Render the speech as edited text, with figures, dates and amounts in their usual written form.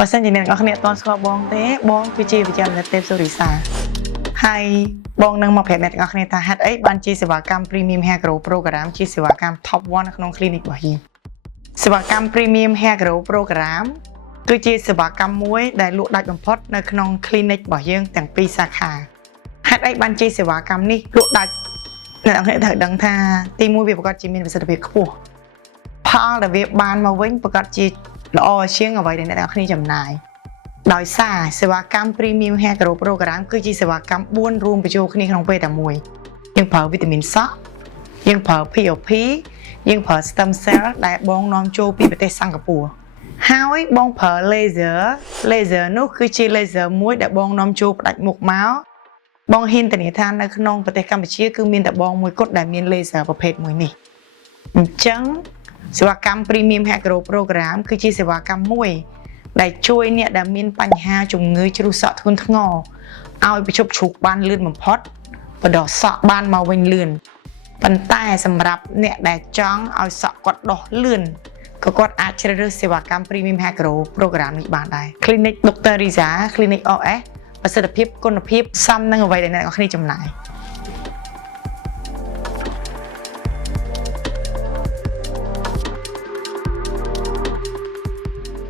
បើសិនជាអ្នកនរគ្នាអត់ទាន់ស្គាល់បងទេបងគឺជាវិជ្ជាជីវៈទេពសូរីសាហើយបងនឹងមកប្រាប់អ្នកនរគ្នាថាហេតុអីបានជាសេវាកម្ម Premium Hair Grow Program ជាសេវាកម្ម Top 1នៅក្នុង clinic របស់យើងសេវាកម្ម Premium Hair Grow Program គឺជាសេវាកម្មមួយដែលលក់ដាច់បំផុតនៅក្នុង clinic របស់យើងទាំងពីរសាខាហេតុអីបានជាសេវាកម្មនេះលក់ដាច់អ្នកនរគ្នាត្រូវដឹងថាទី1វាប្រកាសជាមានប្រសិទ្ធភាពខ្ពស់ផលដែលវាបានមកវិញប្រកាសជាល្អជាងអ្វីដែលអ្នកនរគ្នាចំណាយដោយសារសេវាកម្ម Premium Hair Grow Program គឺជាសេវាកម្ម4រួមបញ្ចូលគ្នាក្នុងពេលតែមួយយើងប្រើវីតាមីនសក់យើងប្រើ POP យើងប្រើ Stem Cell ដែលបងនាំចូលពីប្រទេសសិង្ហបុរីហើយបងប្រើ laser នោះគឺជា laser មួយដែលបងនាំចូលផ្ដាច់មុខមកបងហ៊ានធានាថានៅក្នុងប្រទេសកម្ពុជាគឺមានតែបងមួយគត់ដែលមាន laser ប្រភេទមួយនេះអញ្ចឹងសេវាកម្ម Premium Hair Grow Program គឺជាសេវាកម្មមួយដែលជួយអ្នកដែលមានបញ្ហាជំងឺជ្រុះសក់ធ្ងន់ធ្ងរឲ្យបញ្ចប់ជ្រុះបានលឿនបំផុតបដោះសក់បានមកវិញលឿនប៉ុន្តែសម្រាប់អ្នកដែលចង់ឲ្យសក់គាត់ដុះលឿនក៏គាត់អាចជ្រើសរើសសេវាកម្ម Premium Hair Grow Program នេះបានដែរ Clinic Dr. Riza Clinic OS ប្រសិទ្ធភាពគុណភាពសមនឹងអ្វីដែលអ្នកនរគ្នាចំណាយ